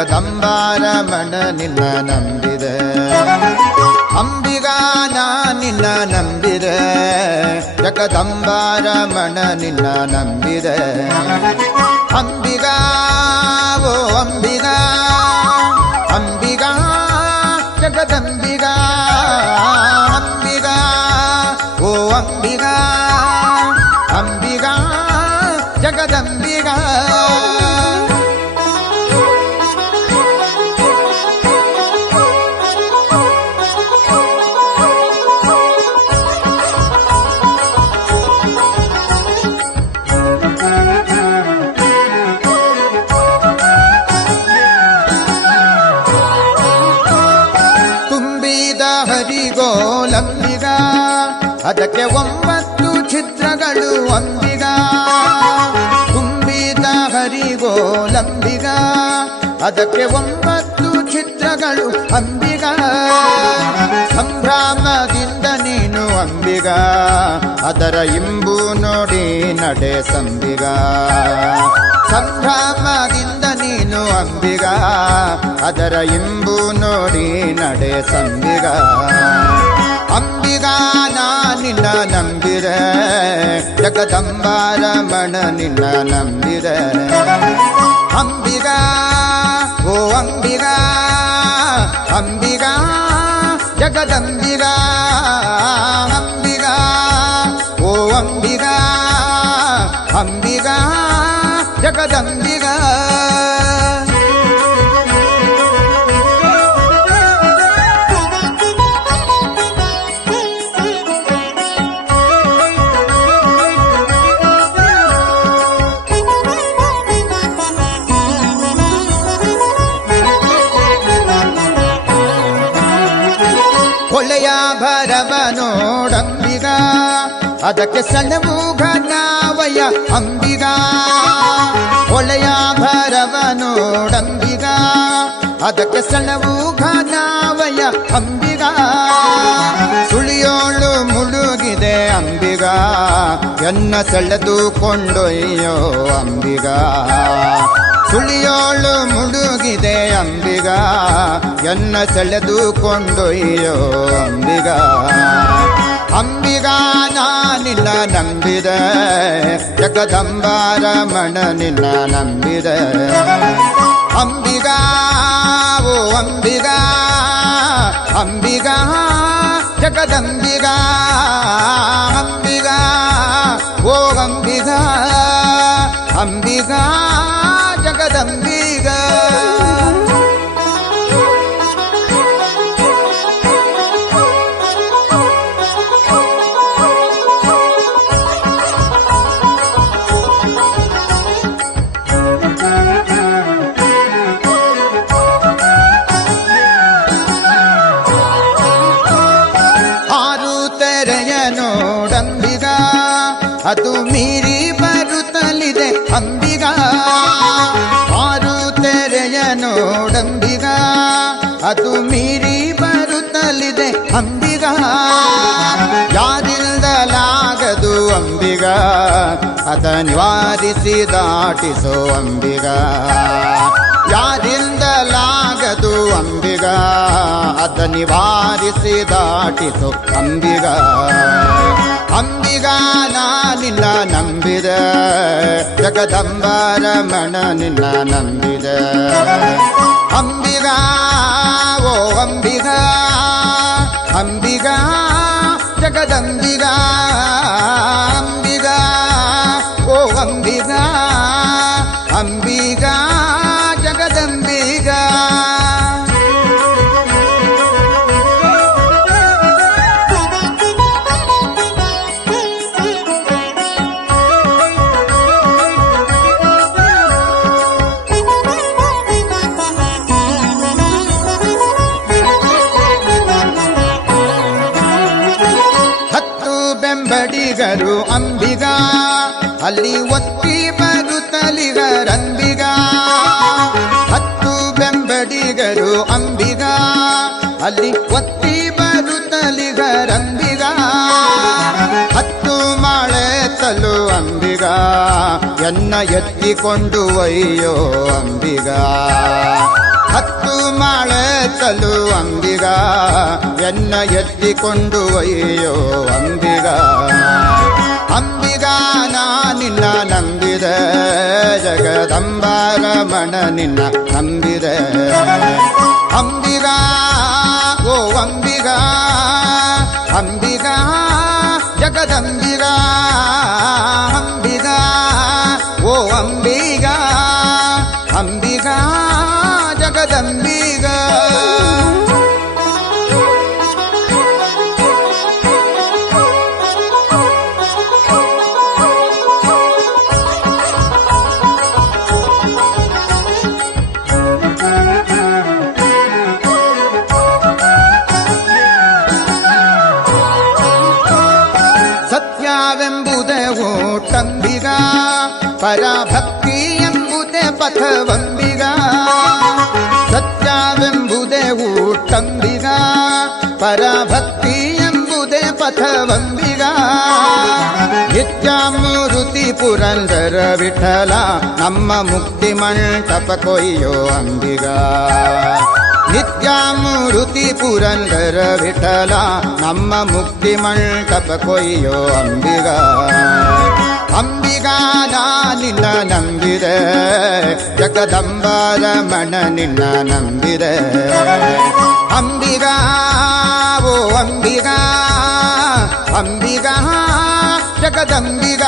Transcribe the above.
ಜಗದಂಬಾರಮಣ ನಿನ್ನ ನಂಬಿದೆ ಅಂಬಿಗಾ ನಾ ನಿನ್ನ ನಂಬಿದೆ ಜಗದಂಬಾರಮಣ ನಿನ್ನ ನಂಬಿದೆ ಅಂಬಿಗಾ ಓ ಅಂಬಿಗಾ ಅಂಬಿಗಾ ಜಗದಂಬಿಗಾ ಅಂಬಿಗಾ ಓ ಅಂಬಿಗಾ ಅಂಬಿಗಾ ಜಗದಂಬಿಗಾ ಹರಿಗೋಲಂಬಿಗ ಅದಕ್ಕೆ 9 ಛಿದ್ರಗಳು ಅಂಬಿಗ ತುಂಬಿದ ಹರಿಗೋಲಂಬಿಗ ಅದಕ್ಕೆ 9 ಛಿದ್ರಗಳು ಅಂಬಿಗ ಸಂಭ್ರಮದಿಂದ ನೀನು ಅಂಬಿಗ ಅದರ ಇಂಬು ನೋಡಿ ನಡೆ ಸಂಬಿಗ ಸಂಭ್ರಮದಿಂದ ನೀನು ಅಂಬಿಗ ಅದರ ಇಂಬು ನೋಡಿ ನಡೆ ಸಂಬಿಗ ಅಂಬಿಗಾ ನಾ ನಿನ್ನ ನಂಬಿದೆ ಜಗದಂಬಾರಮಣ ನಿನ್ನ ನಂಬಿದೆ ಅಂಬಿಗಾ ಓ ಅಂಬಿಗಾ ಅಂಬಿಗಾ ಜಗದಂಬಿಗಾ ಅಂಬಿಗಾ ಓ ಅಂಬಿಗಾ ಅಂಬಿಗಾ ಜಗದಂಬಿಗಾ ಕೊಳೆಯ ಭರವ ನೋಡಂಬಿಗ ಅದಕ್ಕೆ ಸಣವು ಘನಾವಯ ಅಂಬಿಗ ಕೊಳೆಯ ಭರವ ನೋಡಂಬಿಗ ಅದಕ್ಕೆ ಸಣವು ಘನಾವಯ ಅಂಬಿಗ ಸುಳಿಯೋಳು ಮುಳುಗಿದೆ ಅಂಬಿಗ ಎನ್ನ ಸೆಳೆದುಕೊಂಡೊಯ್ಯೋ ಅಂಬಿಗ ಸುಳಿಯೋಳು ಮುಳುಗಿದೆ ಅಂಬಿಗ ಎನ್ನ ಸೆಳೆದುಕೊಂಡೊಯ್ಯೋ ಅಂಬಿಗ ಅಂಬಿಗಾ ನಾ ನಿನ್ನ ನಂಬಿದೆ ಜಗದಂಬಾರಮಣ ನಿನ್ನ ನಂಬಿದೆ ಅಂಬಿಗಾ ಓ ಅಂಬಿಗಾ ಅಂಬಿಗಾ ಜಗದಂಬಿಗಾ ಅಂಬಿಗಾ ಓ ಅಂಬಿಗಾ ಅಂಬಿಗಾ ಜಗದಂಬಿಗಾ ನೋಡಂಬಿಗ ಅದು ಮೀರಿ ಬರುತ್ತಲಿದೆ ಅಂಬಿಗ ಆರು ತೆರೆಯ ನೋಡಂಬಿಗ ಅದು ಮೀರಿ ಬರುತ್ತಲಿದೆ ಅಂಬಿಗ ಯಾರಿಲ್ಲಲಾಗದು ಅಂಬಿಗ ಅದ ನಿವಾರಿಸಿ ದಾಟಿಸೋ ಅಂಬಿಗ ಯಾರಿಂದಲಾಗದು ಅಂಬಿಗ ಅದ ನಿವಾರಿಸಿ ದಾಟಿಸೋ ಅಂಬಿಗ ಅಂಬಿಗಾ ನಾ ನಿನ್ನ ನಂಬಿದೆ ಜಗದಂಬಾರಮಣ ನಿನ್ನ ನಂಬಿದೆ ಅಂಬಿಗಾ ಓ ಅಂಬಿಗಾ ಅಂಬಿಗಾ ಜಗದಂಬಿಗಾ ಅಂಬಿಗಾ ಓ ಅಂಬಿಗಾ ಅಂಬಿಗಾ ಜಗದಂಬಿಗಾ ಬೆಂಬಡಿಗರು ಅಂಬಿಗ ಅಲ್ಲಿ ಒತ್ತಿ ಬರುತ್ತಲಿಗರಂಬಿಗ 10 ಬೆಂಬಡಿಗರು ಅಂಬಿಗ ಅಲ್ಲಿ ಒತ್ತಿ ಬರುತ್ತಲಿಗರಂಬಿಗ 10 ಮಾಳೆ ತಲು ಅಂಬಿಗ ಎನ್ನ ಎತ್ತಿಕೊಂಡು ಒಯ್ಯೋ ಅಂಬಿಗ ಹತ್ತು ಮಾಳೆ ತಲು ಅಂಬಿಗ ಎನ್ನ ಎತ್ತಿಕೊಂಡು ಒಯ್ಯೋ ಅಂಬಿಗ ಅಂಬಿಗ ನಾ ನಿನ್ನ ನಂಬಿದೆ ಜಗದಂಬಾರಮಣ ನಿನ್ನ ನಂಬಿದೆ ಅಂಬಿಗ ಓ ಅಂಬಿಗ ಅಂಬಿಗ ಜಗದಂಬಿಗ ಅಂಬಿಗ ಓ ಅಂಬಿಗ ಅಂಬಿಗ ಜಗದಂಬಿಗ ಸತ್ಯವೆಂಬುದೇ ಓಟಂಬಿಗ ಪರಭಕ್ತಿ ಎಂಬುದೇ ಪಥವಂಬಿಗ ಸತ್ಯವೆಂಬುದೇ ಊಟಂಬಿಗ ಪರಭಕ್ತಿ ಎಂಬುದೇ ಪಥವಂಬಿಗ ನಿತ್ಯಾಮೂರುತಿ ಪುರಂದರ ವಿಠಲ ನಮ್ಮ ಮುಕ್ತಿ ಮಂಟಪ ಕೊಯ್ಯೋ ಅಂಬಿಗ ನಿತ್ಯಾಮೂರುತಿ ಪುರಂದರ ವಿಠಲ ನಮ್ಮ ಮುಕ್ತಿ ಮಂಟಪ ಕೊಯ್ಯೋ ಅಂಬಿಗ ಅಂಬಿಗ ನಾ ನಿನ್ನ ನಂಬಿದೆ ಜಗದಂಬಾರಮಣ ನಿನ್ನ ನಂಬಿದೆ ಅಂಬಿಗ ಓ ಅಂಬಿಗ ಅಂಬಿಗ ಜಗದಂಬಿಗ